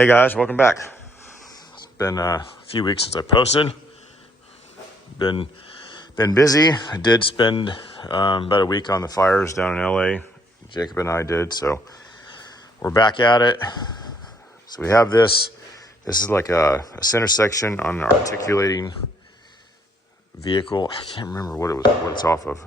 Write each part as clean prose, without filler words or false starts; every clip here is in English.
Hey guys, welcome back. It's been a few weeks since I posted. Been busy. I did spend about a week on the fires down in LA. Jacob and I did, so we're back at it. So we have this. This is like a center section on an articulating vehicle. I can't remember what it's off of.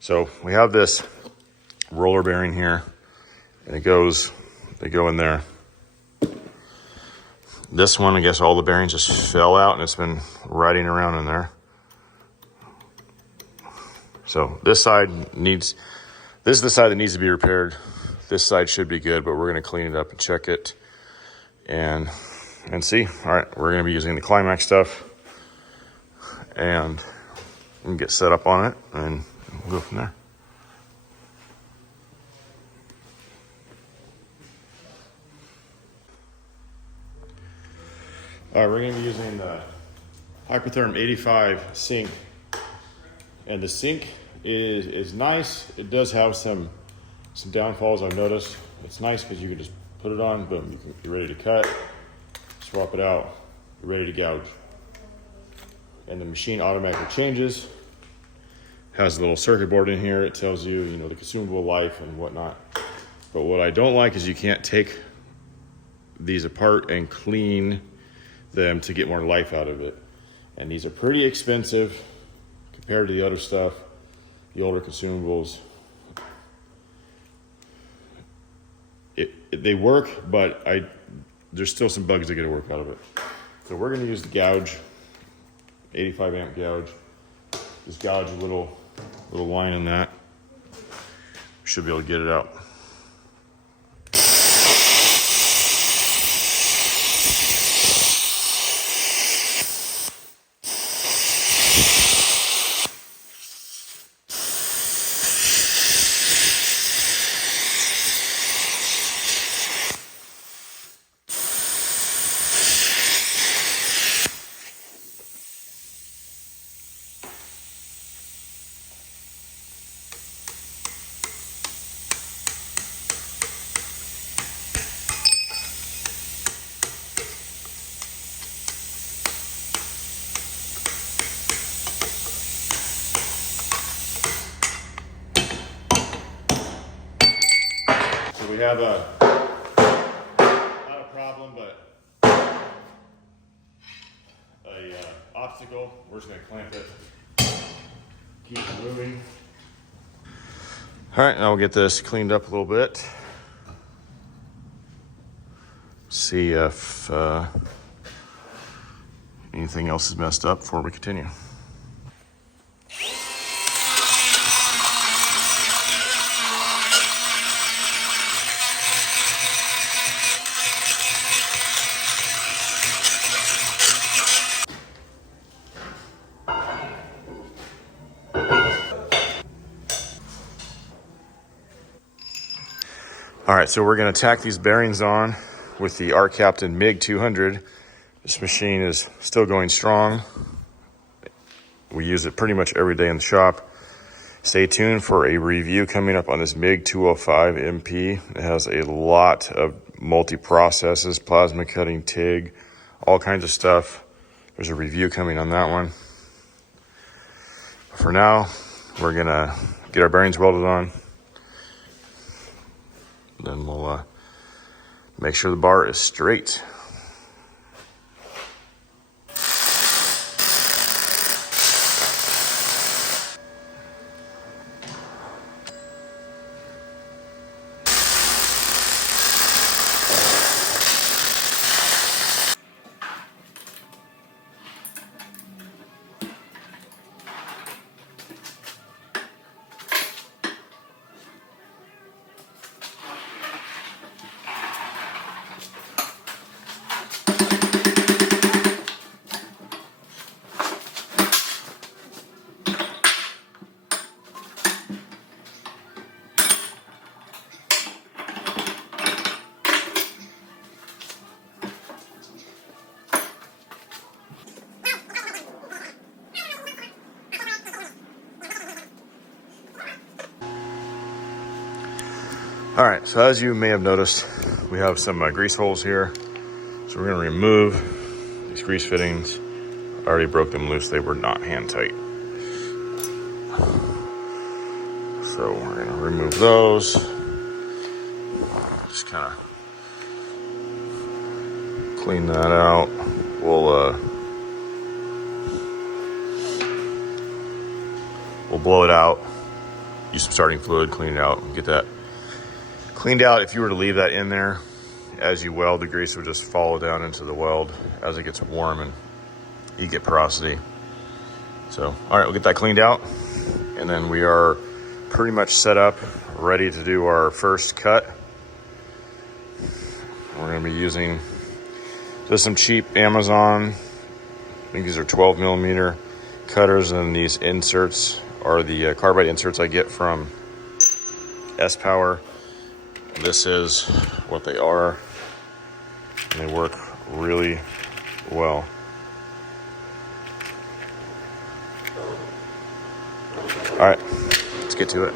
So we have this roller bearing here, and they go in there. This one, I guess all the bearings just fell out and it's been riding around in there. So this is the side that needs to be repaired. This side should be good, but we're gonna clean it up and check it and see. All right, we're gonna be using the Climax stuff and we can get set up on it and we'll go from there. All right, we're going to be using the Hypertherm 85 sink, and the sink is nice. It does have some downfalls I've noticed. It's nice because you can just put it on, boom, you're ready to cut, swap it out, you're ready to gouge. And the machine automatically changes. Has a little circuit board in here. It tells you, the consumable life and whatnot. But what I don't like is you can't take these apart and clean them to get more life out of it. And these are pretty expensive compared to the other stuff, the older consumables. They work, but there's still some bugs that get to work out of it. So we're gonna use the gouge, 85 amp gouge. Just gouge a little line in that. We should be able to get it out. We have not a problem, but a obstacle. We're just going to clamp it, keep it moving. All right, now we'll get this cleaned up a little bit. See if anything else is messed up before we continue. All right, so we're gonna tack these bearings on with the Art Captain MiG 200. This machine is still going strong. We use it pretty much every day in the shop. Stay tuned for a review coming up on this MiG 205 MP. It has a lot of multi-processes, plasma cutting, TIG, all kinds of stuff. There's a review coming on that one. For now, we're gonna get our bearings welded on. Then we'll make sure the bar is straight. All right, so as you may have noticed, we have some grease holes here. So we're gonna remove these grease fittings. I already broke them loose. They were not hand tight. So we're gonna remove those. Just kind of clean that out. We'll blow it out. Use some starting fluid, clean it out, and get that cleaned out. If you were to leave that in there, as you weld, the grease would just fall down into the weld as it gets warm and you get porosity. So, all right, we'll get that cleaned out. And then we are pretty much set up, ready to do our first cut. We're gonna be using just some cheap Amazon, I think these are 12 millimeter cutters, and these inserts are the carbide inserts I get from S-Power. This is what they are, and they work really well. All right, let's get to it.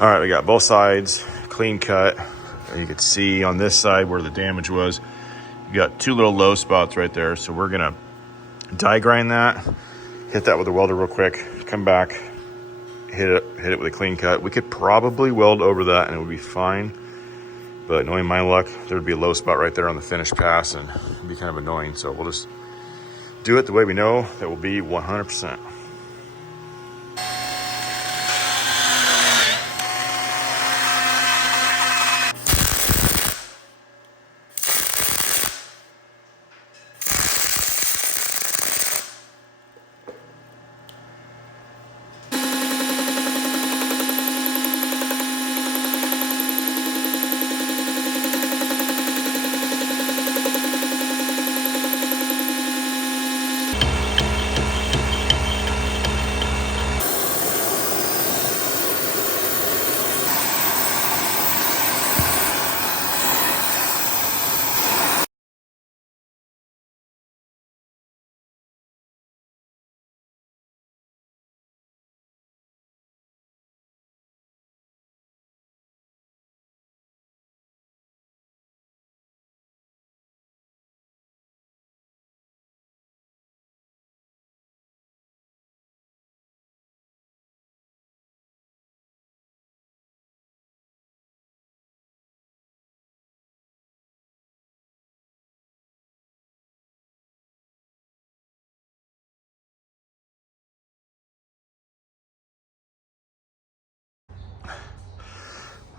All right, we got both sides clean cut. You can see on this side where the damage was, you got two little low spots right there. So we're gonna die grind that, hit that with a welder real quick, come back, hit it with a clean cut. We could probably weld over that and it would be fine. But knowing my luck, there would be a low spot right there on the finished pass and it'd be kind of annoying. So we'll just do it the way we know that will be 100%.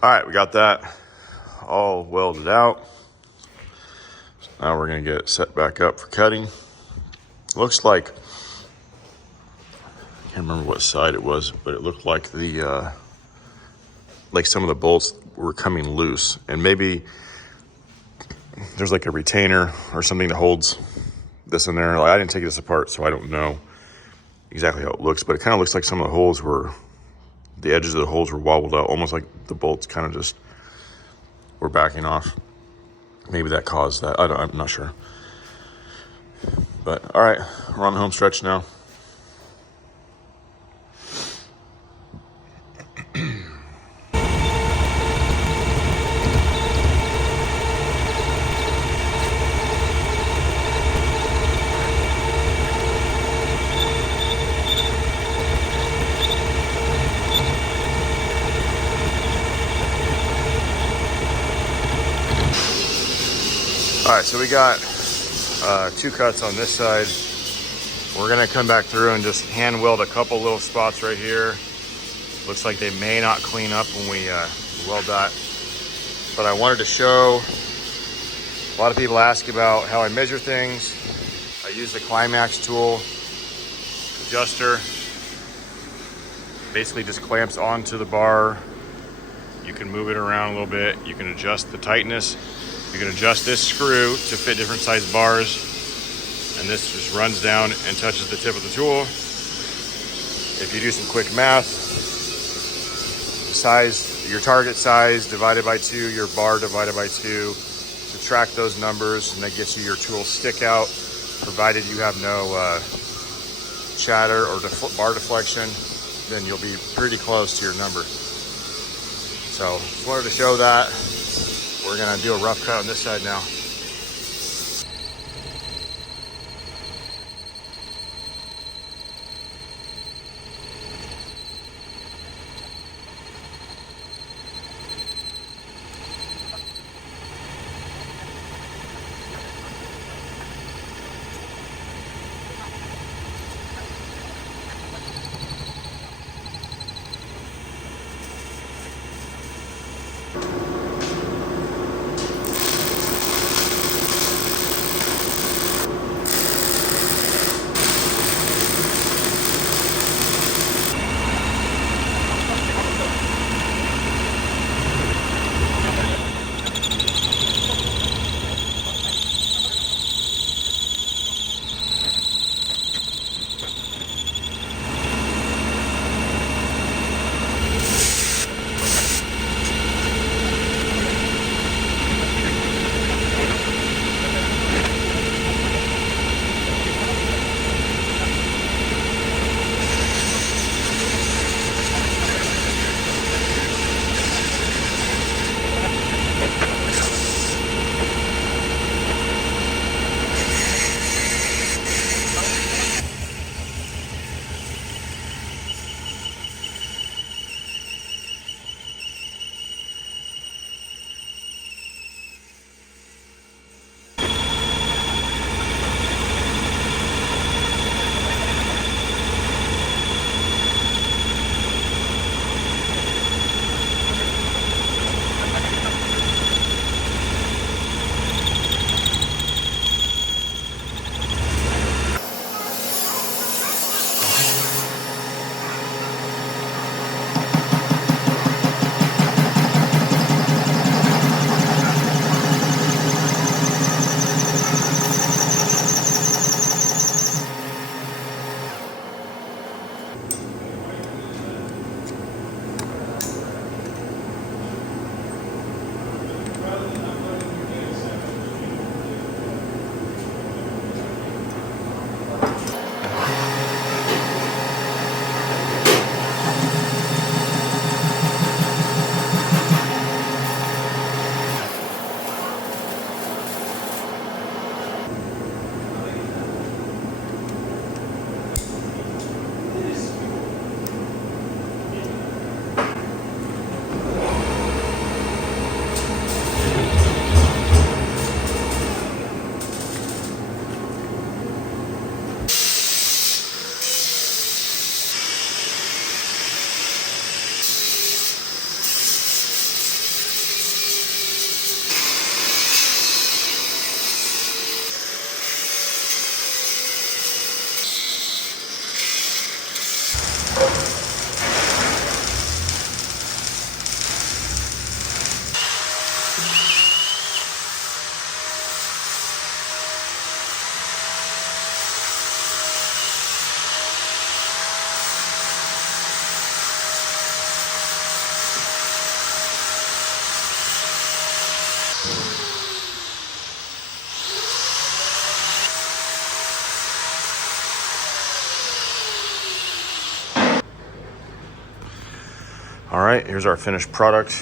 All right, we got that all welded out. So now we're gonna get it set back up for cutting. Looks like, I can't remember what side it was, but it looked like the, like some of the bolts were coming loose, and maybe there's like a retainer or something that holds this in there. Like, I didn't take this apart, so I don't know exactly how it looks, but it kind of looks like some of the holes were, the edges of the holes were wobbled out, almost like the bolts kind of just were backing off. Maybe that caused that. I'm not sure. But all right, we're on the home stretch now. right, so we got 2 cuts on this side. We're gonna come back through and just hand weld a couple little spots right here. Looks like they may not clean up when we weld that. But I wanted to show, a lot of people ask about how I measure things. I use the Climax tool adjuster. Basically just clamps onto the bar. You can move it around a little bit. You can adjust the tightness. You can adjust this screw to fit different size bars. And this just runs down and touches the tip of the tool. If you do some quick math, size, your target size divided by 2, your bar divided by 2, subtract those numbers, and that gets you your tool stick out, provided you have no chatter or bar deflection, then you'll be pretty close to your number. So just wanted to show that. We're gonna do a rough cut on this side now. All right, here's our finished product.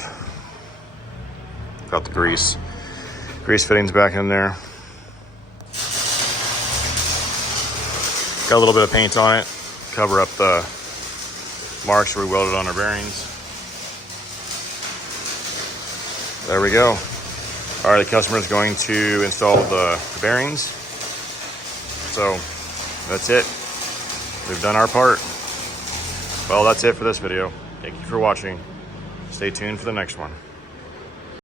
Got the grease fittings back in there. Got a little bit of paint on it, cover up the marks where we welded on our bearings. There we go. All right, the customer is going to install the bearings. So that's it. We've done our part. Well, that's it for this video. Thank you for watching. Stay tuned for the next one.